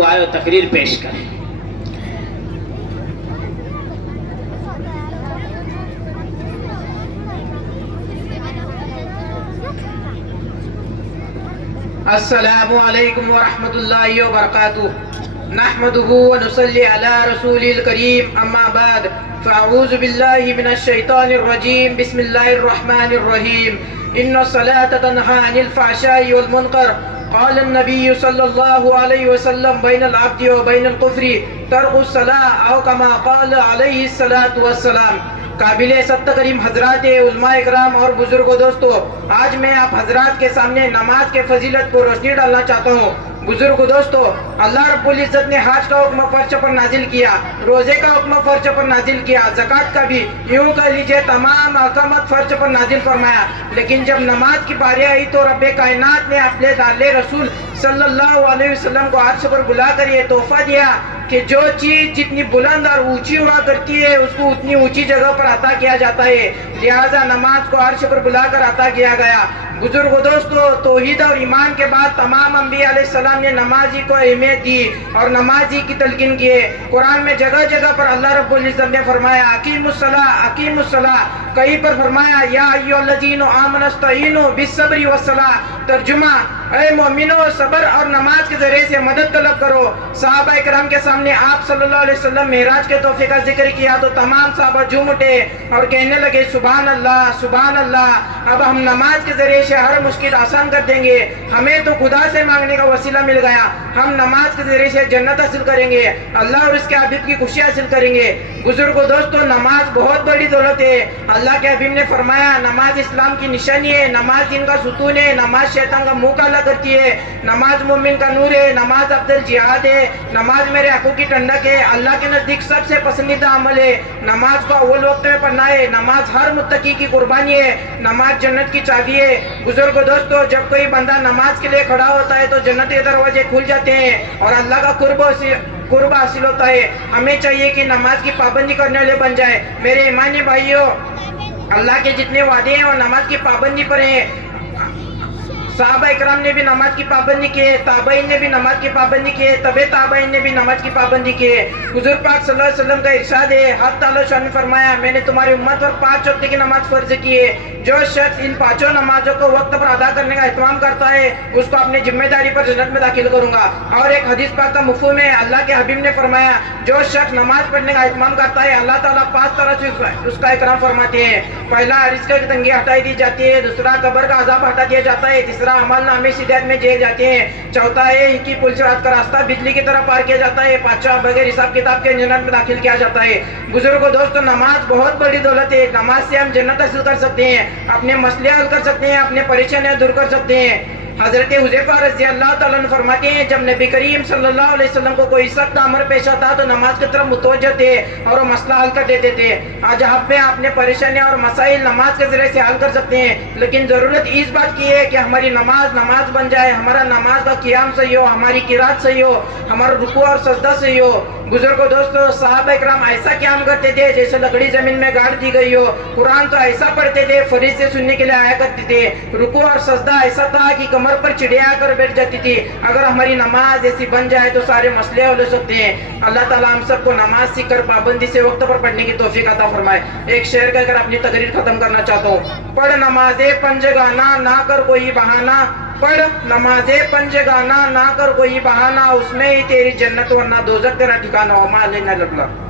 وہ آئے اور تقریر پیش کریں. السلام علیکم ورحمۃ اللہ وبرکاتہ. نحمده ونصلي على رسول الكريم اما بعد فاعوذ باللہ من الشیطان الرجیم. بسم اللہ الرحمن الرحیم. ان الصلاة تنہى عن الفحشاء والمنکر. قال النبی صلی اللہ علیہ وسلم بین العبد وبین الكفر ترک الصلاة او کما قال علیہ الصلاة والسلام. قابل تکریم حضرات علماء اکرام اور بزرگوں دوستو، آج میں آپ حضرات کے سامنے نماز کے فضیلت کو روشنی ڈالنا چاہتا ہوں. بزرگ دوستو، اللہ رب العزت نے حج کا حکم فرض پر نازل کیا، روزے کا حکم فرض پر نازل کیا، زکوٰۃ کا بھی، یوں کہہ لیجئے تمام احکامات فرض پر نازل فرمایا. لیکن جب نماز کی باری آئی تو رب کائنات نے اپنے لاڈلے رسول صلی اللہ علیہ وسلم کو عرش پر بلا کر یہ تحفہ دیا کہ جو چیز جتنی بلند اور اونچی ہوا کرتی ہے اس کو اتنی اونچی جگہ پر عطا کیا جاتا ہے. لہذا نماز کو عرش پر بلا کر عطا کیا گیا. بزرگ دوستو، توحید اور ایمان کے بعد تمام انبیاء علیہ السلام نے نمازی کو اہمیت دی اور نمازی کی تلقین کیے. قرآن میں جگہ جگہ پر اللہ رب العزت نے فرمایا اقیموا الصلاۃ اقیموا الصلاۃ، کہیں پر فرمایا یا ایھا الذین آمنوا استعینوا بالصبر والصلاۃ. ترجمہ، اے مومنو، صبر اور نماز کے ذریعے سے مدد طلب کرو. صحابہ کرام کے سامنے آپ صلی اللہ علیہ وسلم معراج کے تحفے کا ذکر کیا تو تمام صحابہ جھوم اٹھے اور کہنے لگے سبحان اللہ سبحان اللہ. اب ہم نماز کے ذریعے سے ہر مشکل آسان کر دیں گے. ہمیں تو خدا سے مانگنے کا وسیلہ مل گیا. ہم نماز کے ذریعے سے جنت حاصل کریں گے، اللہ اور اس کے حبیب کی خوشی حاصل کریں گے. بزرگوں دوستو، نماز بہت بڑی دولت ہے. اللہ کے حبیب نے فرمایا نماز اسلام کی نشانی ہے، نماز دین کا ستون ہے، نماز شیطان کا منہ کالا کرتی ہے، نماز مومن کا نور ہے، نماز افضل جہاد ہے، نماز میرے آنکھوں کی ٹھنڈک ہے، اللہ کے نزدیک سب سے پسندیدہ عمل ہے. نماز کو اول وقت میں پڑھنا ہے. نماز ہر متقی کی قربانی ہے. نماز جنت کی چابی ہے. بزرگوں دوستو، جب کوئی بندہ نماز کے لیے کھڑا ہوتا ہے تو جنت کے دروازے کھل جاتے ہیں اور اللہ کا قرب حاصل ہوتا ہے. ہمیں چاہیے کہ نماز کی پابندی کرنے والے بن جائے. میرے ایمانی بھائیوں، اللہ کے جتنے وعدے ہیں وہ نماز کی پابندی پر ہیں. صحابہ اکرام نے بھی نماز کی پابندی کی ہے، تابعین نے بھی نماز کی پابندی کی ہے، تبع تابعین نے بھی نماز کی پابندی کی ہے. حضور پاک صلی اللہ علیہ وسلم کا ارشاد ہے، حق تعالی شان نے فرمایا میں نے تمہاری امت پر 5 وقت کی نماز فرض کی ہے. جو شخص ان 5 نمازوں کو وقت پر ادا کرنے کا اہتمام کرتا ہے اس کو اپنی ذمہ داری پر جنت میں داخل کروں گا. اور ایک حدیث پاک کا مفہوم ہے، اللہ کے حبیب نے فرمایا جو شخص نماز پڑھنے کا اہتمام کرتا ہے اللہ تعالیٰ 5 طرح سے اس کا اکرام فرماتے ہیں. پہلا، رزق کی تنگی ہٹائی دی جاتی ہے. دوسرا، قبر کا عذاب ہٹا دیا جاتا ہے. تیسرا، عمل نامے ہدایت میں جیے جاتے ہیں. چوتھا ہے کی پل سے رات کا راستہ بجلی کی طرح پار کیا جاتا ہے. پانچواں، بغیر حساب کتاب کے جنت میں داخل کیا جاتا ہے. بزرگوں دوستو، نماز بہت بڑی دولت ہے. نماز سے ہم جنت حاصل کر سکتے ہیں، اپنے مسئلے حل کر سکتے ہیں، اپنے پریشانیاں دور کر سکتے ہیں. حضرت حذیفہ رضی اللہ تعالیٰ عنہ فرماتے ہیں جب نبی کریم صلی اللہ علیہ وسلم کو کوئی سخت امر پیش آتا تو نماز کی طرف متوجہ تھے اور وہ مسئلہ حل کر دیتے تھے. آج ہم اپنے پریشانیاں اور مسائل نماز کے ذریعے سے حل کر سکتے ہیں، لیکن ضرورت اس بات کی ہے کہ ہماری نماز بن جائے، ہمارا نماز کا قیام صحیح ہو، ہماری قرات صحیح ہو، ہمارا رکوع اور سجدہ صحیح ہو. بزرگوں دوستو، صحابہ اکرام ایسا قیام کرتے تھے جیسے لکڑی زمین میں گاڑ دی گئی ہو. قرآن تو ایسا پڑھتے تھے فریض سے سننے کے لیے آیا کرتے تھے. رکوع اور سجدہ ایسا تھا کہ کمر پر چڑیا آ کر بیٹھ جاتی تھی. اگر ہماری نماز ایسی بن جائے تو سارے مسئلے حل ہو سکتے ہیں. اللہ تعالیٰ ہم سب کو نماز سیکھ کر پابندی سے وقت پر پڑھنے کی توفیق عطا فرمائے. ایک شعر کہہ کر اپنی تقریر ختم کرنا چاہتا ہوں. پڑھ نمازے پنجگانہ نہ کر کوئی بہانہ، پڑھ نمازے پنجگانہ نہ کر کوئی بہانہ، اس میں ہی تیری جنت ورنہ دوزخ تیرا ٹھکانہ. وما علینا الا البلاغ.